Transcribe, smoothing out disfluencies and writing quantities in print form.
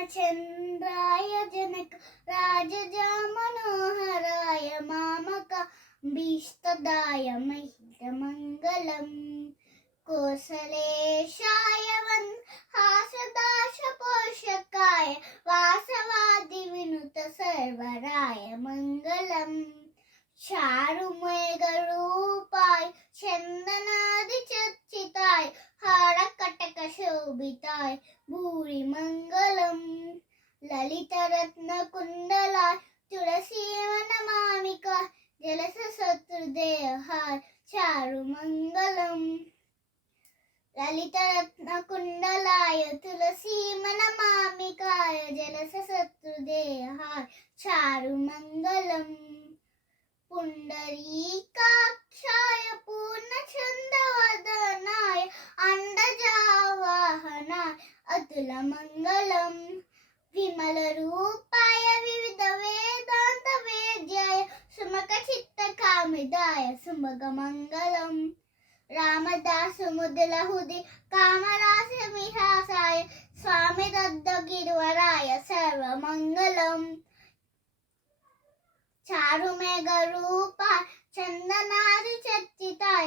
रामचंद्राय जनक राजजा मनोहराय मामक भीष्टदाय महितमङ्गलम् कोसलेशाय वनहासदाशपोषकाय वासवादि विनुत सर्वराय मङ्गलम् चारुमेघरूपाय चन्दनादि चर्चिताय हारकटक शोभिताय भूरि मङ्गलम् ललितरत्नकुण्डलाय तुलसीवनमालिका जलसशत्रुदेहाय चारुमङ्गलम् ललितरत्नकुण्डलाय तुलसीवनमालिकाय जलसशत्रुदेहाय चारुमङ्गलम् पुण्डरीकाक्षाय पूर्णचन्द्रवदनाय अण्डजावाहनाय अतुलमङ्गलम् विमलरूपाय विविधवेदान्तवेद्याय सुमुखचित्तकामिदाय सुमगमङ्गलम् रामदासमुदलहुदि कामरासमिहासाय स्वामी दत्तगिरिवराय सर्वमङ्गलम् चारुमेघरूपाय चन्दनादि चर्चिताय